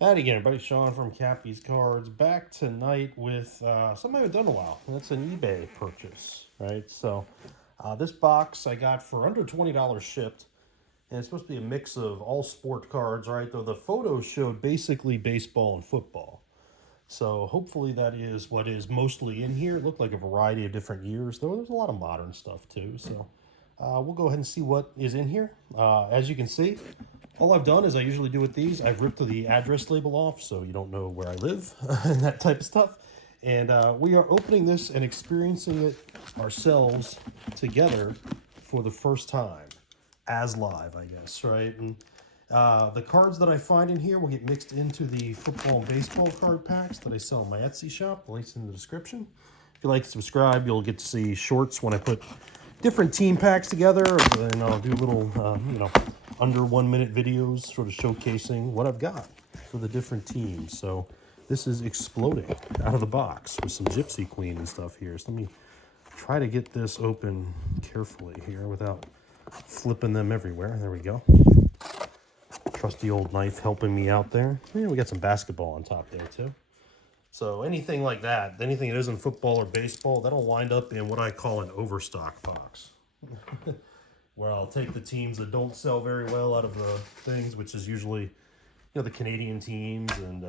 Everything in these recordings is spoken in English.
Howdy again, everybody. Sean from Cappy's Cards back tonight with something I haven't done in a while. That's an eBay purchase, right? So this box I got for under $20 shipped, and it's supposed to be a mix of all sport cards, right? Though the photos showed basically baseball and football. So hopefully that is what is mostly in here. It looked like a variety of different years, though there's a lot of modern stuff too. So we'll go ahead and see what is in here. As you can see, all I've done is I usually do with these, I've ripped the address label off so you don't know where I live and that type of stuff. And we are opening this and experiencing it ourselves together for the first time as live, I guess, right? And the cards that I find in here will get mixed into the football and baseball card packs that I sell in my Etsy shop. The link's in the description. If you like to subscribe, you'll get to see shorts when I put different team packs together, and I'll do little, under 1 minute videos sort of showcasing what I've got for the different teams. So this is exploding out of the box with some Gypsy Queen and stuff here. So let me try to get this open carefully here without flipping them everywhere. There we go. Trusty old knife helping me out there. Yeah, we got some basketball on top there too. So anything like that, anything that isn't football or baseball, that'll wind up in what I call an overstock box. Where I'll take the teams that don't sell very well out of the things, which is usually, the Canadian teams and,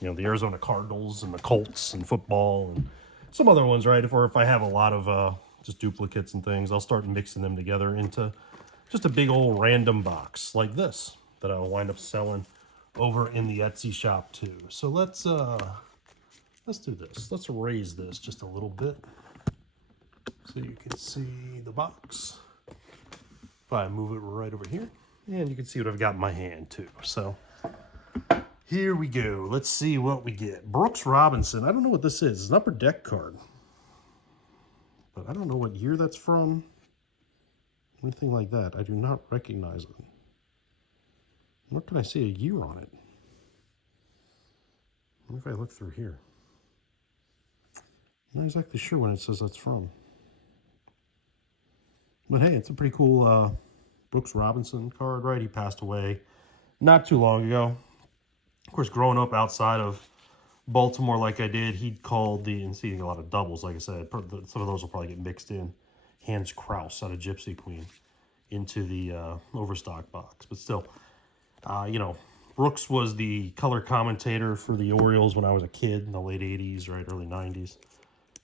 the Arizona Cardinals and the Colts and football and some other ones, right? Or if I have a lot of just duplicates and things, I'll start mixing them together into just a big old random box like this that I'll wind up selling over in the Etsy shop too. So let's do this. Let's raise this just a little bit so you can see the box. If I move it right over here, and you can see what I've got in my hand too. So here we go. Let's see what we get. Brooks Robinson. I don't know what this is. It's an upper deck card, but I don't know what year that's from. Anything like that. I do not recognize it. What can I see a year on it? What if I look through here? I'm not exactly sure when it says that's from. But hey, it's a pretty cool Brooks Robinson card, right? He passed away not too long ago. Of course, growing up outside of Baltimore like I did, he'd called and seeing a lot of doubles, like I said. Some of those will probably get mixed in. Hans Kraus out of Gypsy Queen into the overstock box. But still, Brooks was the color commentator for the Orioles when I was a kid in the late 80s, right, early 90s.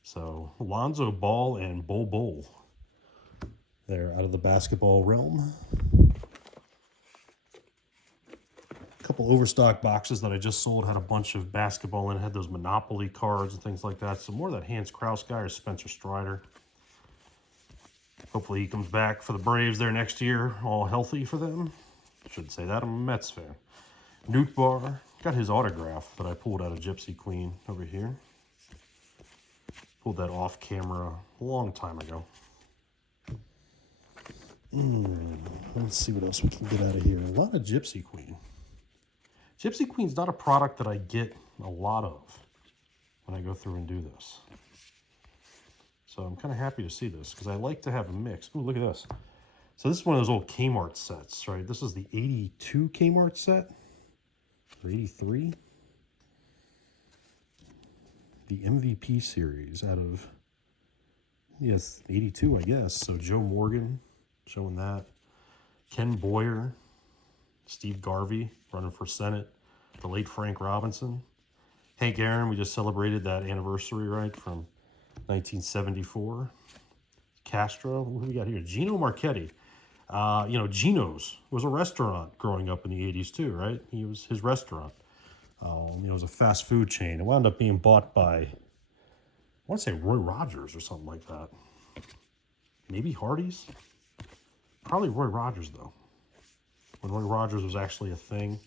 So Lonzo Ball and Bol there out of the basketball realm. A couple overstock boxes that I just sold had a bunch of basketball in it, had those Monopoly cards and things like that. So more of that Hans Kraus guy or Spencer Strider. Hopefully he comes back for the Braves there next year, all healthy for them. Shouldn't say that, I'm a Mets fan. Newt Bar, got his autograph that I pulled out of Gypsy Queen over here. Pulled that off camera a long time ago. Let's see what else we can get out of here. A lot of Gypsy Queen. Gypsy Queen's not a product that I get a lot of when I go through and do this. So I'm kind of happy to see this because I like to have a mix. Ooh, look at this. So this is one of those old Kmart sets, right? This is the 82 Kmart set. Or 83. The MVP series out of, yes, 82, I guess. So Joe Morgan showing that. Ken Boyer. Steve Garvey running for Senate. The late Frank Robinson. Hank Aaron, we just celebrated that anniversary, right, from 1974. Castro, who we got here? Gino Marchetti. Gino's was a restaurant growing up in the 80s too, right? His restaurant. It was a fast food chain. It wound up being bought by, I want to say Roy Rogers or something like that. Maybe Hardee's? Probably Roy Rogers, though. When Roy Rogers was actually a thing.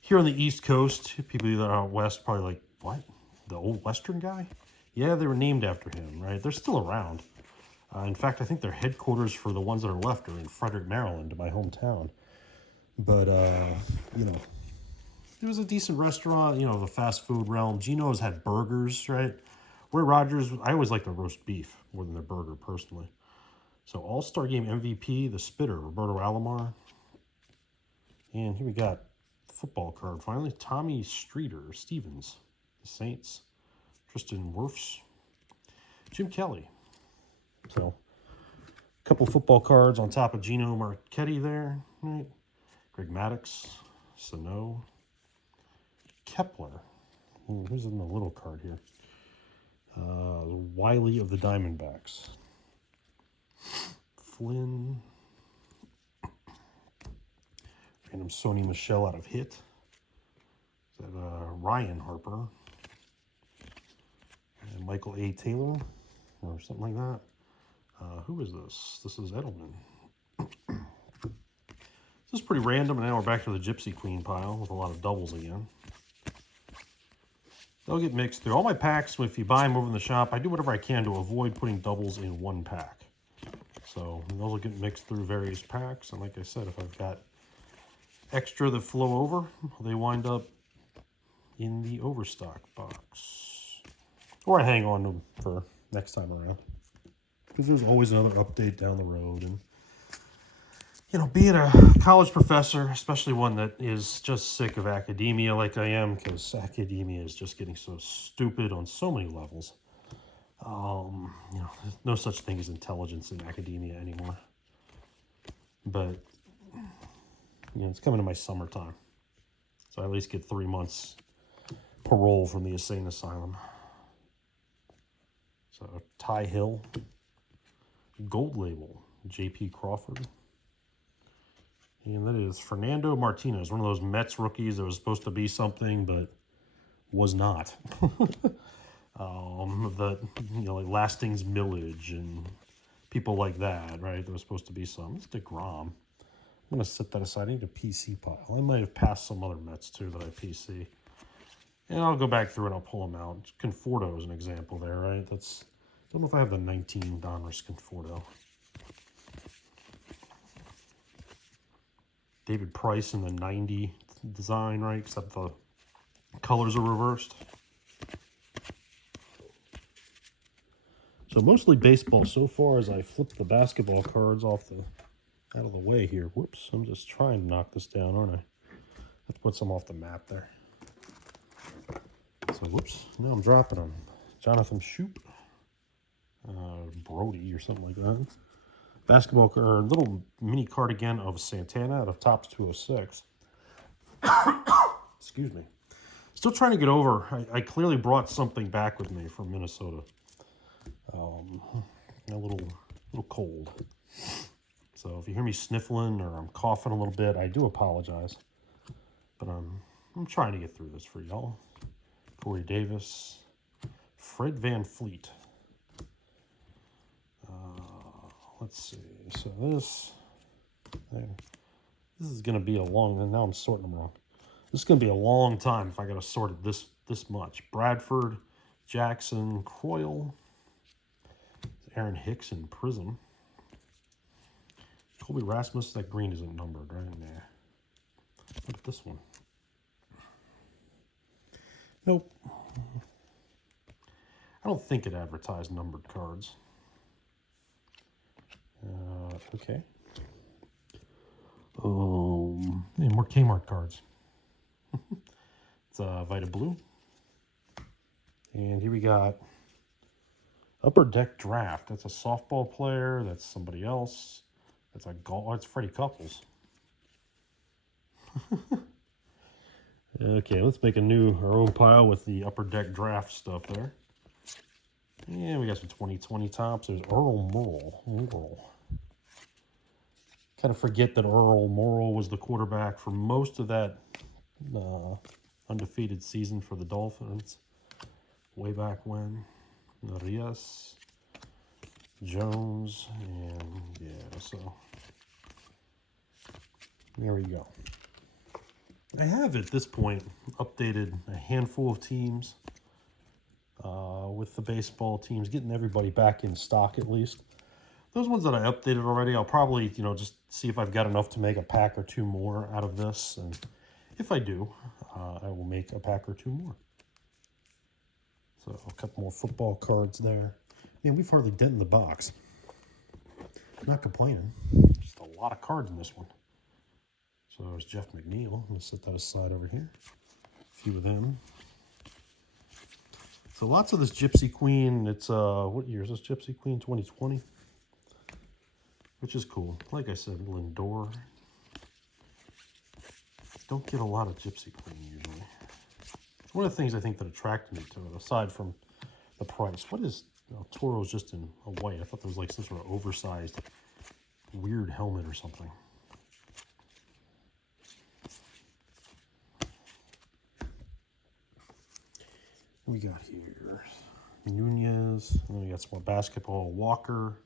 Here on the East Coast, people that are out west probably like, what? The old Western guy? Yeah, they were named after him, right? They're still around. In fact, I think their headquarters for the ones that are left are in Frederick, Maryland, my hometown. But, it was a decent restaurant, the fast food realm. Gino's had burgers, right? Roy Rogers, I always like the roast beef more than the burger, personally. So All-Star Game MVP, the Spitter, Roberto Alomar. And here we got football card finally. Tommy Stevens, the Saints. Tristan Wirfs. Jim Kelly. So, a couple football cards on top of Gino Marchetti there. Right? Greg Maddux. Sano. Kepler. Who's in the little card here? Wiley of the Diamondbacks. Flynn. Random Sony Michel out of Hit. Is that Ryan Harper? And Michael A. Taylor or something like that. Who is this? This is Edelman. This is pretty random, and now we're back to the Gypsy Queen pile with a lot of doubles again. They'll get mixed through. All my packs, if you buy them over in the shop, I do whatever I can to avoid putting doubles in one pack. So those will get mixed through various packs, and like I said, if I've got extra that flow over, they wind up in the overstock box. Or I hang on to them for next time around. Because there's always another update down the road. And, you know, being a college professor, especially one that is just sick of academia like I am, because academia is just getting so stupid on so many levels. You know, there's no such thing as intelligence in academia anymore. But, you know, it's coming to my summertime. So I at least get 3 months parole from the insane asylum. So, Ty Hill. Gold label, J.P. Crawford. And that is Fernando Martinez, one of those Mets rookies that was supposed to be something, but was not. That, you know, like Lastings Millage and people like that, right? There was supposed to be some. It's DeGrom. I'm going to set that aside. I need a PC pile. I might have passed some other Mets, too, that I PC. And I'll go back through and I'll pull them out. Conforto is an example there, right? That's... I don't know if I have the 19 Donruss Conforto. David Price in the 90 design, right? Except the colors are reversed. So mostly baseball so far as I flip the basketball cards out of the way here. Whoops, I'm just trying to knock this down, aren't I? Have to put some off the map there. So whoops, now I'm dropping them. Jonathan Shoup. Brody or something like that. Basketball card, little mini card again of Santana out of Topps 206. Excuse me. Still trying to get over. I clearly brought something back with me from Minnesota. A little cold. So if you hear me sniffling or I'm coughing a little bit, I do apologize. But I'm trying to get through this for y'all. Corey Davis, Fred Van Fleet. Let's see. So this is going to be a long. And now I'm sorting them wrong. This is going to be a long time if I got to sort it this much. Bradford, Jackson, Croyle, Aaron Hicks, and Prism. Colby Rasmus. That green isn't numbered, right? Nah. What about this one? Nope. I don't think it advertised numbered cards. Okay. Yeah, more Kmart cards. It's Vita Blue. And here we got Upper Deck Draft. That's a softball player. That's somebody else. That's a golf. Oh, it's Freddie Couples. Okay, let's make our own pile with the Upper Deck Draft stuff there. And we got some 2020 tops. There's Earl Morrall. Kind of forget that Earl Morrall was the quarterback for most of that undefeated season for the Dolphins. Way back when. Arias, Jones, and yeah, so there we go. I have at this point updated a handful of teams with the baseball teams, getting everybody back in stock at least. Those ones that I updated already, I'll probably, just see if I've got enough to make a pack or two more out of this. And if I do, I will make a pack or two more. So a couple more football cards there. Man, we've hardly dented the box. Not complaining. Just a lot of cards in this one. So there's Jeff McNeil. I'm going to set that aside over here. A few of them. So lots of this Gypsy Queen. It's, what year is this Gypsy Queen? 2020. Which is cool. Like I said, Lindor. Don't get a lot of Gypsy Queen usually. It's one of the things I think that attracted me to it, aside from the price. What is, Toro's just in a white. I thought there was like some sort of oversized weird helmet or something. We got here Nunez, and then we got some more basketball. Walker,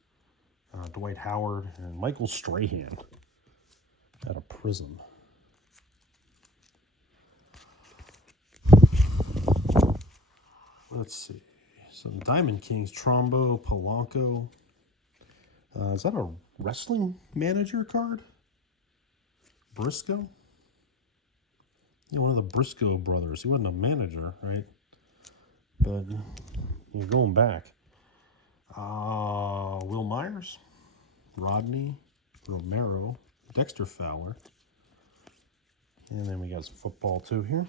Dwight Howard, and Michael Strahan at a Prism. Let's see. Some Diamond Kings, Trombo, Polanco. Is that a wrestling manager card? Briscoe? Yeah, one of the Briscoe brothers. He wasn't a manager, right? But you're going back. Will Myers, Rodney, Romero, Dexter Fowler. And then we got some football too here.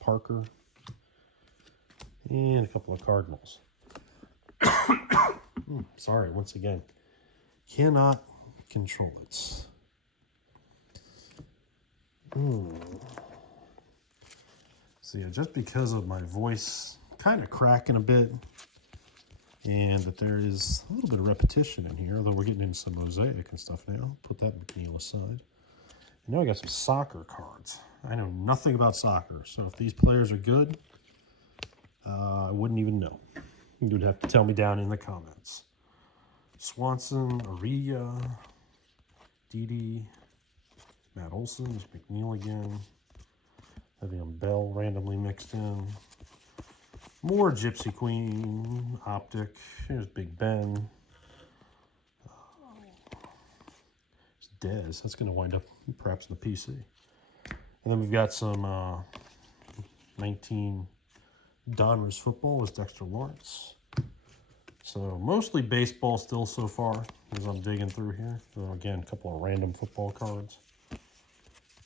Parker. And a couple of Cardinals. Sorry, once again. Cannot control it. So yeah, just because of my voice kind of cracking a bit, and that there is a little bit of repetition in here, although we're getting into some mosaic and stuff now. Put that McNeil aside. And now I got some soccer cards. I know nothing about soccer, so if these players are good, I wouldn't even know. You'd have to tell me down in the comments. Swanson, Aria, Didi, Matt Olson, there's McNeil again. Le'Veon Bell randomly mixed in. More Gypsy Queen, Optic. Here's Big Ben. There's Dez. That's going to wind up perhaps in the PC. And then we've got some 19 Donruss football with Dexter Lawrence. So mostly baseball still so far as I'm digging through here. So again, a couple of random football cards.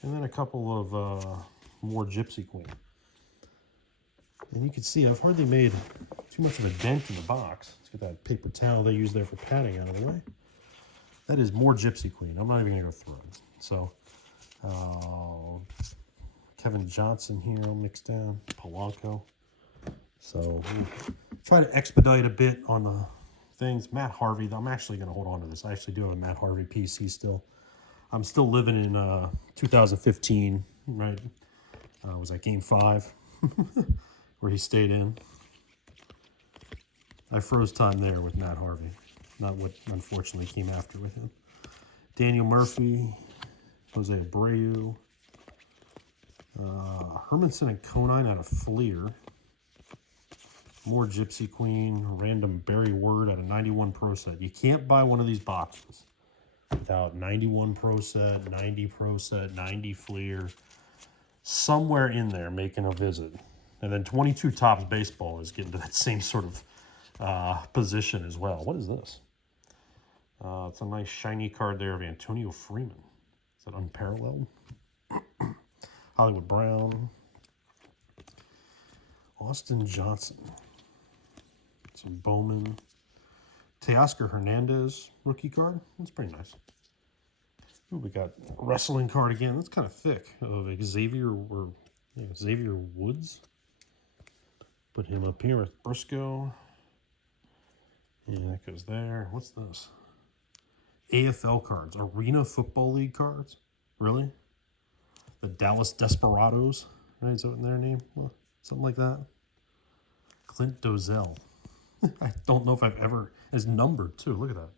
And then a couple of more Gypsy Queen. And you can see I've hardly made too much of a dent in the box. Let's get that paper towel they use there for padding out of the way. That is more Gypsy Queen. I'm not even going to go through it. So, Kevin Johnson here mixed in. Polanco. So, we'll try to expedite a bit on the things. Matt Harvey, I'm actually going to hold on to this. I actually do have a Matt Harvey PC still. I'm still living in 2015, right? Was that Game 5? Where he stayed in. I froze time there with Matt Harvey. Not what, unfortunately, came after with him. Daniel Murphy, Jose Abreu, Hermanson and Conine out of Fleer. More Gypsy Queen, random Barry Word out of 91 Pro Set. You can't buy one of these boxes without 91 Pro Set, 90 Pro Set, 90 Fleer, somewhere in there making a visit. And then 22 Topps Baseball is getting to that same sort of position as well. What is this? It's a nice shiny card there of Antonio Freeman. Is that unparalleled? Hollywood Brown. Austin Johnson. Some Bowman. Teoscar Hernandez rookie card. That's pretty nice. Ooh, we got a wrestling card again. That's kind of thick. Of Xavier Woods. Put him up here with Briscoe. And that goes there. What's this? AFL cards. Arena Football League cards? Really? The Dallas Desperados? Right? Is that in their name? Well, something like that. Clint Dozell. I don't know if I've ever... It's numbered, too. Look at that.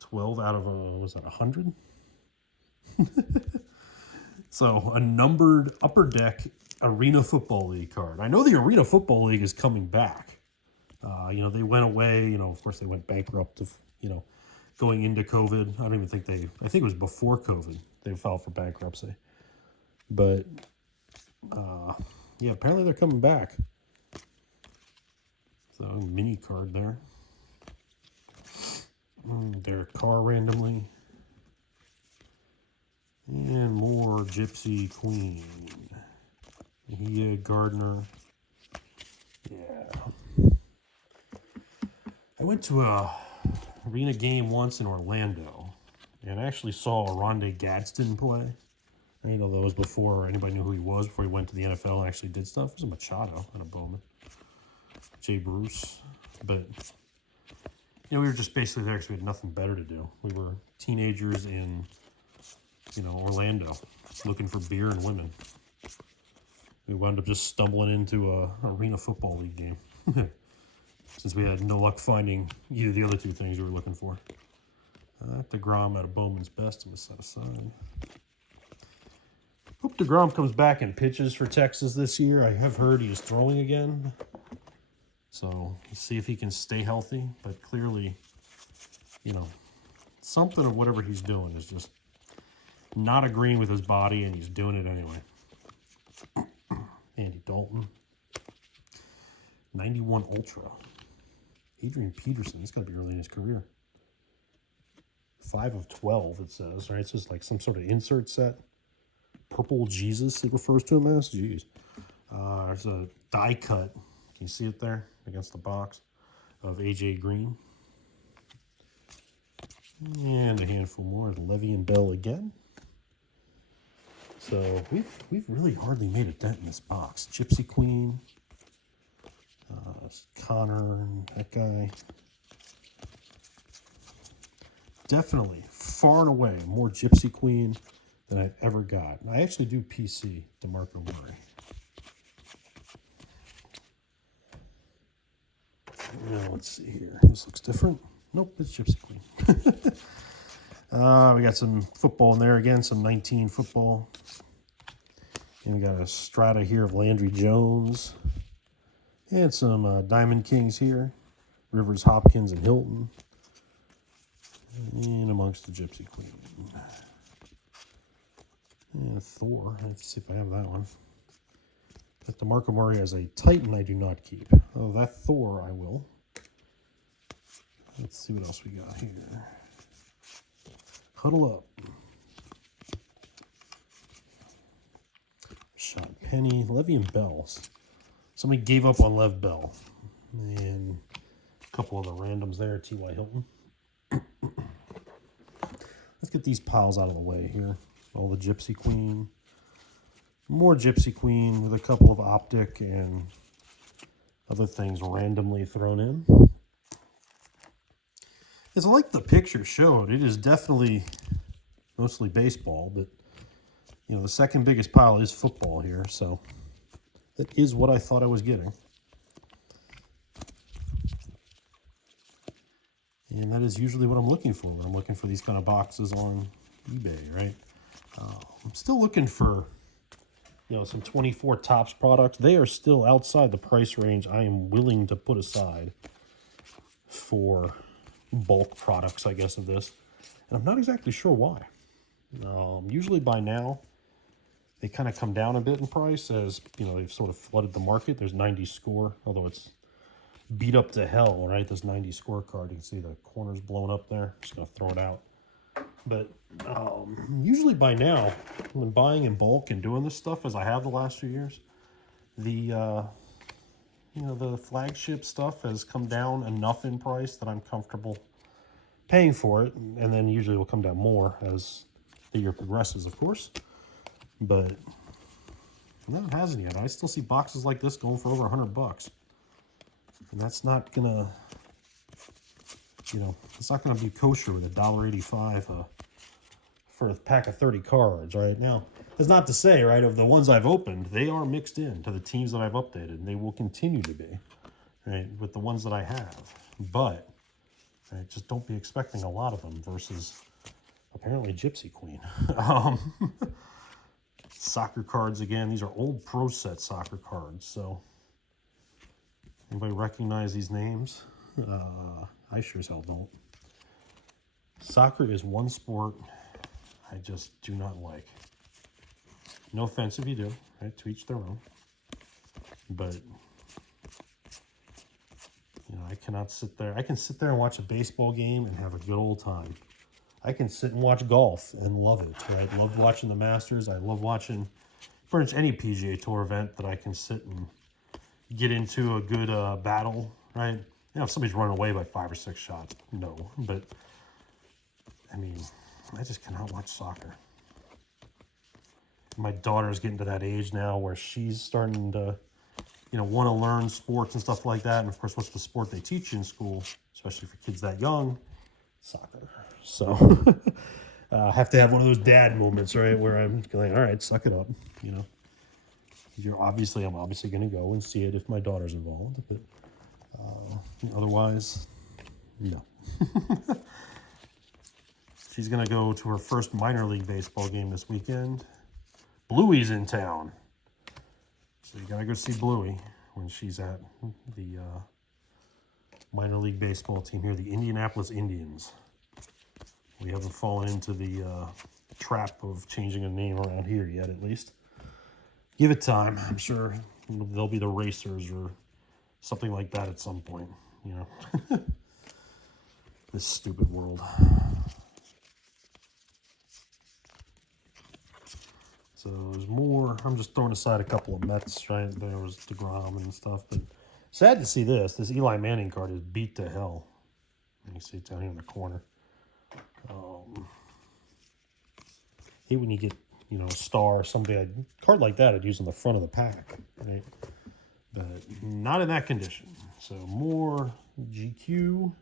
12 out of, was that 100? So, a numbered Upper Deck Arena Football League card. I know the Arena Football League is coming back. They went away. Of course, they went bankrupt of, going into COVID. I don't even think I think it was before COVID they filed for bankruptcy. But, yeah, apparently they're coming back. So, mini card there. Derek Carr randomly. And more Gypsy Queen. Yeah, Gardner. Yeah. I went to a arena game once in Orlando, and I actually saw Rondé Gadsden play. You know, that was before anybody knew who he was, before he went to the NFL and actually did stuff. It was a Machado and a Bowman. Jay Bruce. But, you know, we were just basically there because we had nothing better to do. We were teenagers in, you know, Orlando, looking for beer and women. We wound up just stumbling into a arena football league game. Since we had no luck finding either of the other two things we were looking for. DeGrom out of Bowman's best and was set aside. Hope DeGrom comes back and pitches for Texas this year. I have heard he is throwing again. So we'll see if he can stay healthy. But clearly, you know, something of whatever he's doing is just not agreeing with his body, and he's doing it anyway. Andy Dalton. 91 Ultra. Adrian Peterson. This got to be early in his career. 5 of 12, it says, right? It's just like some sort of insert set. Purple Jesus, it refers to him as. Jeez. There's a die cut. Can you see it there against the box of AJ Green? And a handful more. Levy and Bell again. So we've really hardly made a dent in this box. Gypsy Queen. Connor and that guy. Definitely, far and away, more Gypsy Queen than I've ever got. And I actually do PC DeMarco Murray. Now, let's see here. This looks different. Nope, it's Gypsy Queen. We got some football in there again, some 19 football. And we got a strata here of Landry Jones. And some Diamond Kings here. Rivers, Hopkins, and Hilton. And amongst the Gypsy Queen. And Thor. Let's see if I have that one. Got DeMarco Murray as a Titan I do not keep. Oh, that Thor I will. Let's see what else we got here. Huddle up. Shot Penny. Levy and Bells. Somebody gave up on Lev Bell. And a couple of the randoms there. T.Y. Hilton. Let's get these piles out of the way here. All the Gypsy Queen. More Gypsy Queen with a couple of Optic and other things randomly thrown in. It's like the picture showed. It is definitely mostly baseball, but you know, the second biggest pile is football here, so that is what I thought I was getting. And that is usually what I'm looking for when I'm looking for these kind of boxes on eBay, right? I'm still looking for, you know, some 24 Topps products. They are still outside the price range I am willing to put aside for bulk products, I guess, of this. And I'm not exactly sure why. Usually by now, they kind of come down a bit in price as, you know, they've sort of flooded the market. There's 90 score, although it's beat up to hell, right? This 90 scorecard, you can see the corners blown up there. Just gonna throw it out. But usually by now, when buying in bulk and doing this stuff, as I have the last few years, the you know, the flagship stuff has come down enough in price that I'm comfortable paying for it, and then usually will come down more as the year progresses, of course. But no, it hasn't yet. I still see boxes like this going for over $100. And that's not gonna, you know, it's not gonna be kosher with $1.85 for a pack of 30 cards, right? Now, that's not to say, right, of the ones I've opened, they are mixed in to the teams that I've updated, and they will continue to be, right, with the ones that I have. But, right, just don't be expecting a lot of them versus apparently Gypsy Queen. Soccer cards again. These are old Pro Set soccer cards, so anybody recognize these names? I sure as hell don't. Soccer is one sport I just do not like. No offense if you do, right? To each their own. But, you know, I cannot sit there. I can sit there and watch a baseball game and have a good old time. I can sit and watch golf and love it, right? Love watching the Masters. I love watching pretty much any PGA Tour event that I can sit and get into a good battle, right? You know, if somebody's running away by 5 or 6 shots, no. But, I mean, I just cannot watch soccer. My daughter's getting to that age now where she's starting to, you know, want to learn sports and stuff like that. And, of course, what's the sport they teach you in school, especially for kids that young? Soccer. So, I have to have one of those dad moments, right, where I'm going, all right, suck it up, you know. I'm obviously going to go and see it if my daughter's involved, but otherwise, no. She's going to go to her first minor league baseball game this weekend. Bluey's in town, so you got to go see Bluey when she's at the minor league baseball team here, the Indianapolis Indians. We haven't fallen into the trap of changing a name around here yet, at least. Give it time. I'm sure they'll be the Racers or something like that at some point, you know. This stupid world. So there's more. I'm just throwing aside a couple of Mets, right? There was DeGrom and stuff, but sad to see this. This Eli Manning card is beat to hell. You see it down here in the corner. Hate when you get, you know, a star or something. A card like that I'd use on the front of the pack, right? But not in that condition. So more GQ,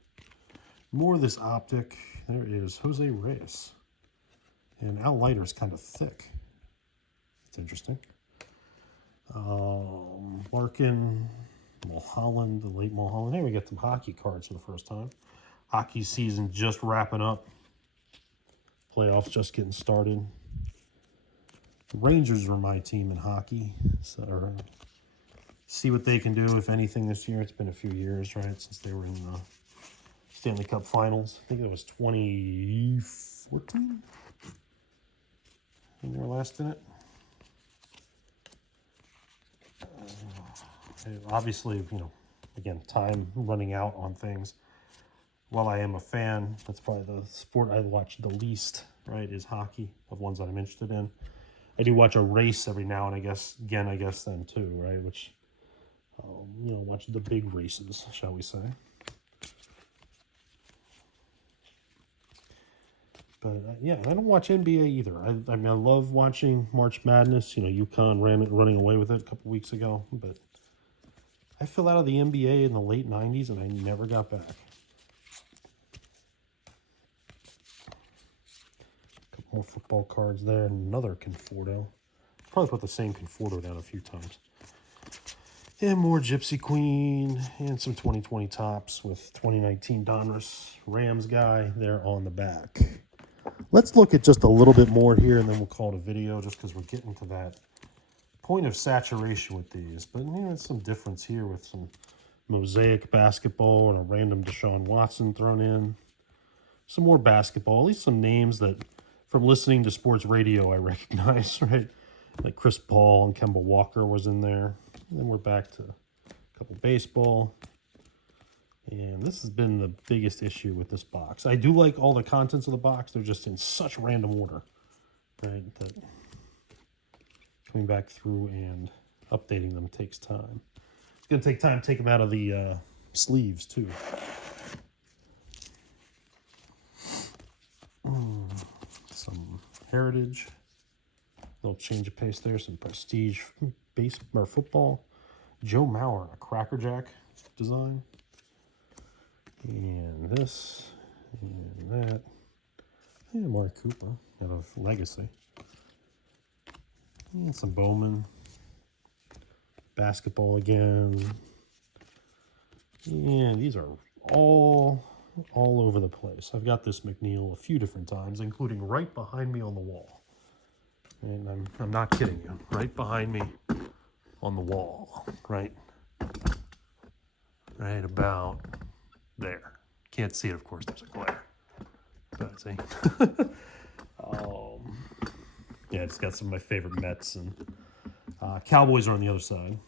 more of this optic. There is Jose Reyes. And Al Leiter's kind of thick. It's interesting. Larkin, Mulholland, the late Mulholland. Here we get some hockey cards for the first time. Hockey season just wrapping up. Playoffs just getting started. The Rangers were my team in hockey. So see what they can do, if anything, this year. It's been a few years, right, since they were in the Stanley Cup Finals. I think it was 2014 when they were last in it. Obviously, you know, again, time running out on things. While I am a fan, that's probably the sport I watch the least, right, is hockey, of ones that I'm interested in. I do watch a race every now and then too, right, which, you know, watch the big races, shall we say. But, yeah, I don't watch NBA either. I mean, I love watching March Madness. You know, UConn running away with it a couple weeks ago. But I fell out of the NBA in the late 90s, and I never got back. More football cards there. Another Conforto. Probably put the same Conforto down a few times. And more Gypsy Queen. And some 2020 tops with 2019 Donruss Rams guy there on the back. Let's look at just a little bit more here, and then we'll call it a video, just because we're getting to that point of saturation with these. But, you know, there's some difference here with some mosaic basketball and a random Deshaun Watson thrown in. Some more basketball. At least some names that, from listening to sports radio, I recognize, right? Like Chris Paul and Kemba Walker was in there. And then we're back to a couple baseball. And this has been the biggest issue with this box. I do like all the contents of the box. They're just in such random order, right? That coming back through and updating them takes time. It's going to take time to take them out of the sleeves, too. Some Heritage. Little change of pace there. Some Prestige base or football. Joe Mauer, a Cracker Jack design. And this. And that. And Mark Cooper out of Legacy. And some Bowman. Basketball again. And these are all over the place. I've got this McNeil a few different times, including right behind me on the wall. And I'm not kidding you. Right behind me on the wall. Right about there. Can't see it, of course. There's a glare. But see. Yeah, it's got some of my favorite Mets. And Cowboys are on the other side.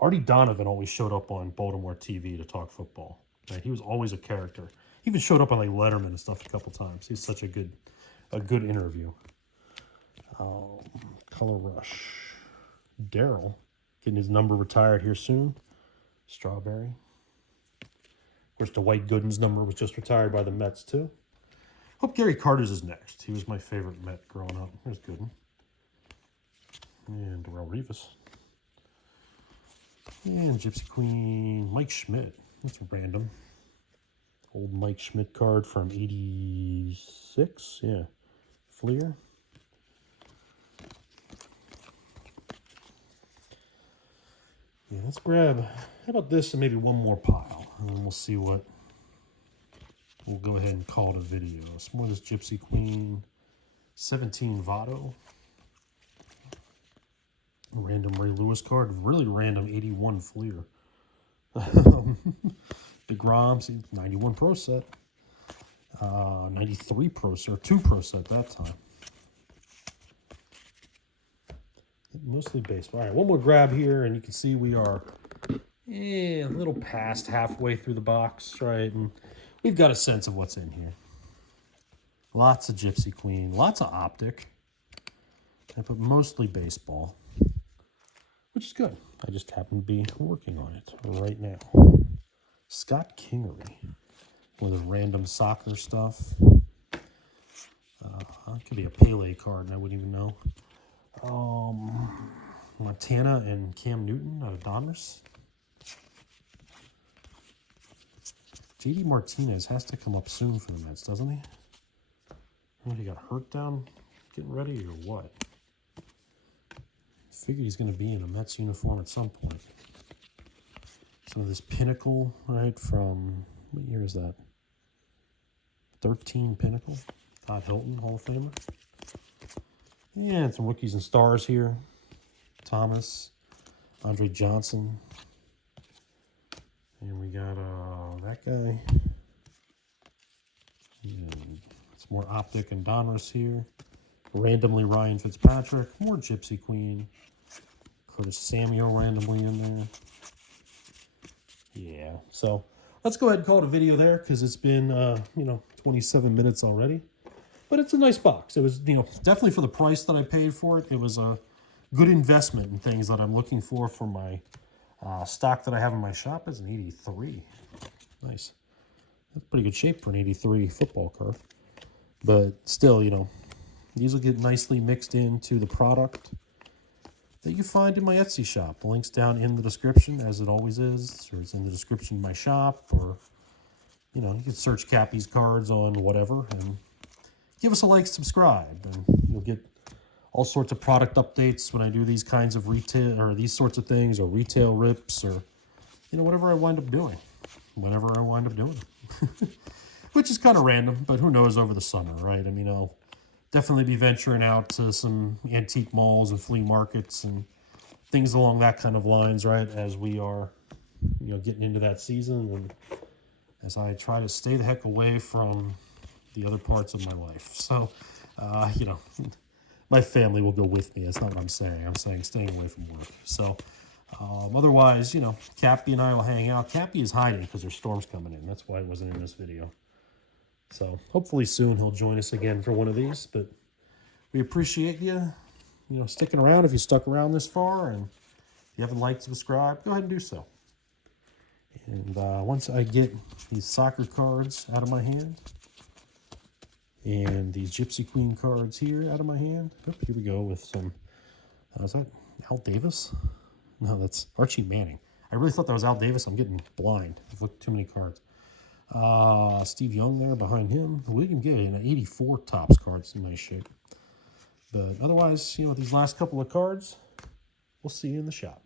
Artie Donovan always showed up on Baltimore TV to talk football. Right? He was always a character. He even showed up on like Letterman and stuff a couple times. He's such a good interview. Color Rush. Daryl getting his number retired here soon. Strawberry. Of course, the White Gooden's number was just retired by the Mets too. Hope Gary Carter's is next. He was my favorite Met growing up. There's Gooden. And Darrell Rivas. And Gypsy Queen. Mike Schmidt. That's random. Old Mike Schmidt card from 86. Yeah. Fleer. Yeah, let's grab, how about this and maybe one more pile. And then we'll see what, we'll go ahead and call it a video. Some more of this Gypsy Queen 17 Votto. Random Ray Lewis card. Really random 81 Fleer. DeGrom, see, 91 Pro set. 93 Pro set, or 2 Pro set that time. Mostly baseball. All right, one more grab here, and you can see we are a little past halfway through the box, right? And we've got a sense of what's in here. Lots of Gypsy Queen, lots of Optic, but mostly baseball, which is good. I just happen to be working on it right now. Scott Kingery with random soccer stuff. It could be a Pele card, and I wouldn't even know. Montana and Cam Newton out of Donruss. JD Martinez has to come up soon for the Mets, doesn't he? I don't know if he got hurt down getting ready or what. Figured he's going to be in a Mets uniform at some point. Some of this Pinnacle, right, from, what year is that? 13 Pinnacle. Todd Hilton, Hall of Famer. Yeah, and some rookies and stars here. Thomas, Andre Johnson. And we got that guy. And some more Optic and Donruss here. Randomly Ryan Fitzpatrick. More Gypsy Queen. Curtis Samuel randomly in there. Yeah, so let's go ahead and call it a video there because it's been, 27 minutes already. But it's a nice box. It was, definitely for the price that I paid for it. It was a good investment in things that I'm looking for my stock that I have in my shop. It's an 83. Nice. That's pretty good shape for an 83 football card. But still, these will get nicely mixed into the product that you find in my Etsy shop. The link's down in the description, as it always is. Or it's in the description of my shop. Or, you can search Cappy's cards on whatever and give us a like, subscribe, and you'll get all sorts of product updates when I do these kinds of retail, or these sorts of things, or retail rips, or, whatever I wind up doing, whenever I wind up doing it. Which is kind of random, but who knows over the summer, right? I mean, I'll definitely be venturing out to some antique malls and flea markets and things along that kind of lines, right, as we are, getting into that season, and as I try to stay the heck away from the other parts of my life. So, my family will go with me. That's not what I'm saying. I'm saying staying away from work. So, otherwise, Cappy and I will hang out. Cappy is hiding because there's storms coming in. That's why it wasn't in this video. So, hopefully soon he'll join us again for one of these. But we appreciate you, sticking around. If you stuck around this far, and if you haven't liked, subscribe, go ahead and do so. And once I get these soccer cards out of my hand, and these Gypsy Queen cards here out of my hand. Oh, here we go with some, is that Al Davis? No, that's Archie Manning. I really thought that was Al Davis. I'm getting blind. I've looked too many cards. Steve Young there behind him. William Gay, an 84 Topps cards in nice shape. But otherwise, these last couple of cards, we'll see you in the shop.